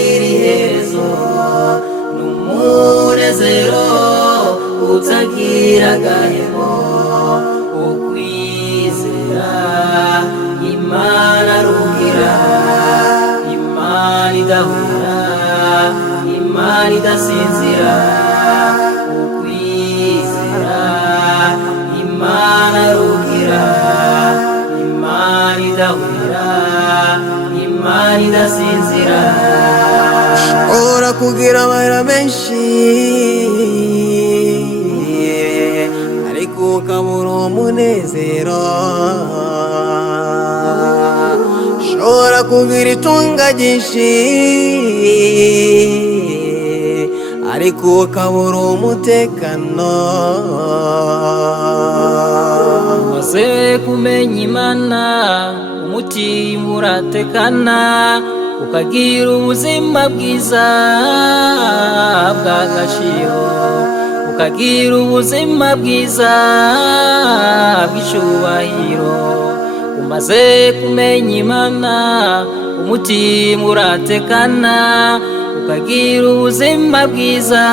utagira iherezo n'umunezero utagira agahemo ukwizera Imana rugira Imana idahura Imana idasinzira ukwizera Imana rugira Imana idahura Imana idasinzira ora kugira amahera menshi ariko ukabura umunezero shora kugira itunga ryinshi ariko ukabura umutekano maze kumenya Imana umutima uratekana ukagira ubuzima bwiza bw'agaciro ukagira ubuzima bwiza bw'icyubahiro umaze kumenya Imana umutima uratekana ukagira ubuzima bwiza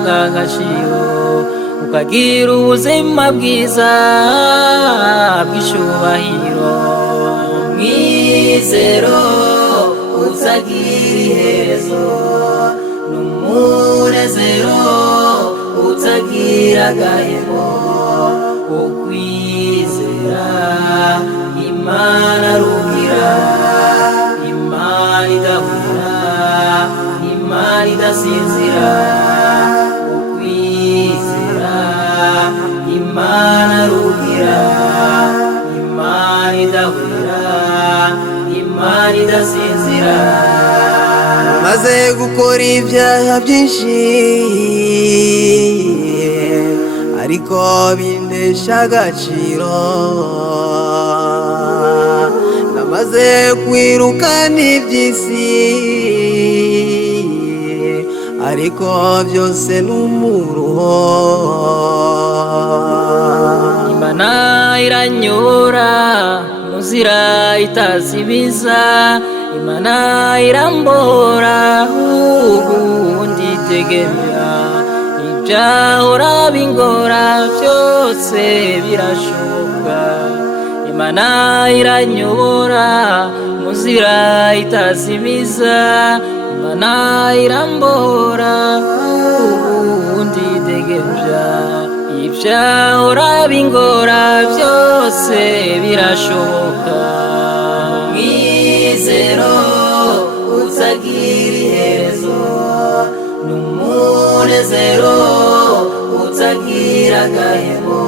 bw'agaciro ukagira ubuzima bwiza bw'icyubahiro Umunezero utagira iherezo n'umunezero utagira agahemo ukwizera Imana rugira Imana idahura Imana idasinzira ukwizera Imana rugira Imana idahura Imana idasinzira maze gukora ibyaha byinshi ariko bindesha agaciro namaze kwirukana iby'isi ariko byose n'umuruho Imana iranyura muzira itazibiza Imana irambora ubundi tegemera ibyahora bingora byose birashoboka Imana iranyobora muzira itazibiza Imana irambora ubundi tegemera ibyahora bingora byose birashoboka Umunezero utagira iherezo n'umunezero utagira agahemo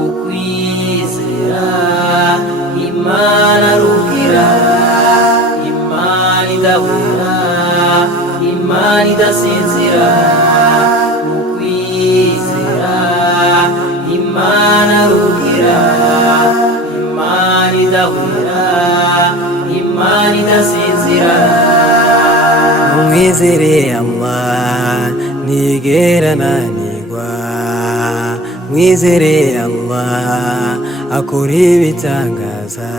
ukwizera Imana rugira Imana idahura Imana idasinzira ukwizera Imana rugira Imana idahura Imana idasinzira mwizere Allah ntigera nanirwa mwizere Allah akora ibitangaza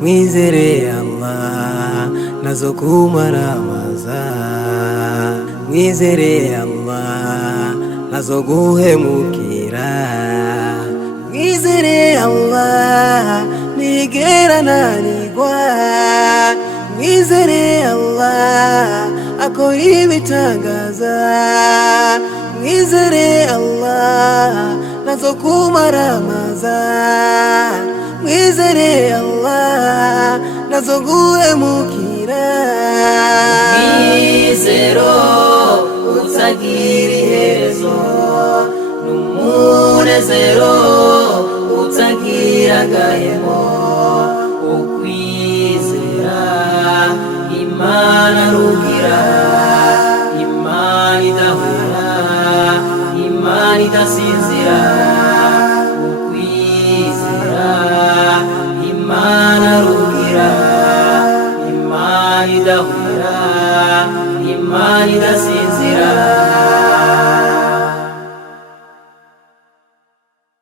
mwizere Allah nazo kumaramaza mwizere Allah nazo guhemukira mwizere Allah ntigera nanirwa mwizere Allah akora ibitangaza mwizere Allah nazo kumaramaza mwizere Allah nazo guhemukira Umunezero utagira iherezo n'umunezero utagira agahemo ukwizera Imana rugira Imana idahura Imana idasinzira ukwizera Imana rugira Imana idahura Imana idasinzira